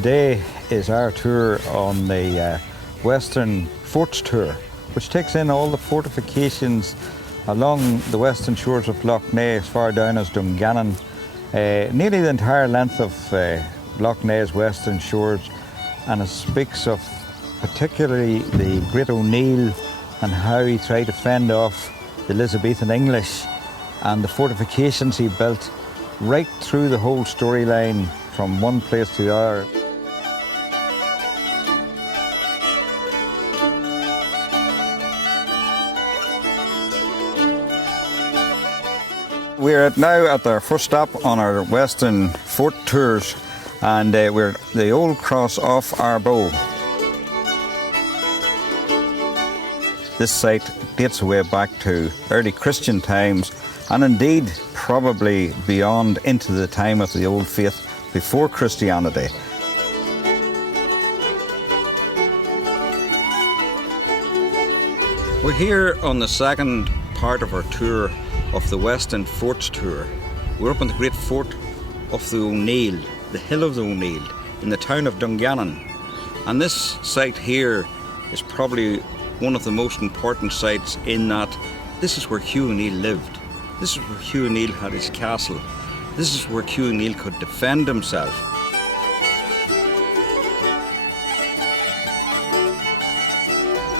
Today is our tour on the Western Forts Tour, which takes in all the fortifications along the western shores of Lough Neagh as far down as Dungannon. Nearly the entire length of Lough Neagh's western shores, and it speaks of particularly the Great O'Neill and how he tried to fend off the Elizabethan English and the fortifications he built right through the whole storyline from one place to the other. We're now at our first stop on our Western Fort tours, and we're the old cross off Ardboe. This site dates way back to early Christian times, and indeed probably beyond into the time of the old faith before Christianity. We're here on the second part of our tour of the Western Forts Tour. We're up on the great fort of the O'Neill, the hill of the O'Neill, in the town of Dungannon. And this site here is probably one of the most important sites in that this is where Hugh O'Neill lived. This is where Hugh O'Neill had his castle. This is where Hugh O'Neill could defend himself.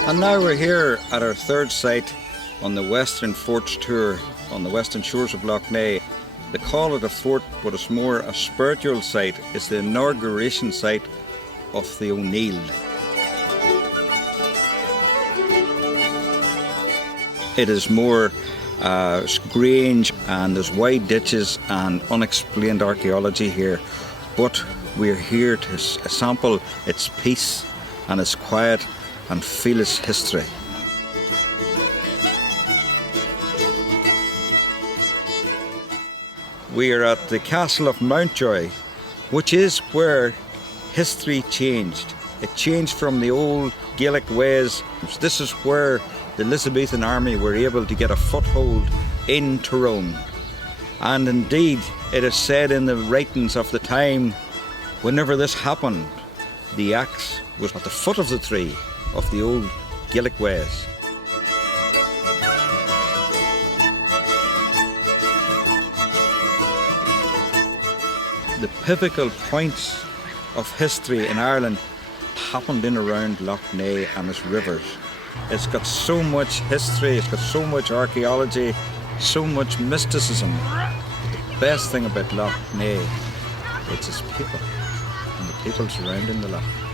And now we're here at our third site on the Western Forts Tour on the western shores of Lough Neagh. They call it a fort, but it's more a spiritual site. It's the inauguration site of the O'Neill. It is more grange, and there's wide ditches and unexplained archaeology here, but we're here to sample its peace and its quiet and feel its history. We are at the castle of Mountjoy, which is where history changed. It changed from the old Gaelic ways. This is where the Elizabethan army were able to get a foothold in Tyrone. And indeed, it is said in the writings of the time, whenever this happened, the axe was at the foot of the tree of the old Gaelic ways. The pivotal points of history in Ireland happened in around Lough Neagh and its rivers. It's got so much history, it's got so much archaeology, so much mysticism. The best thing about Lough Neagh, it's its people and the people surrounding the lough.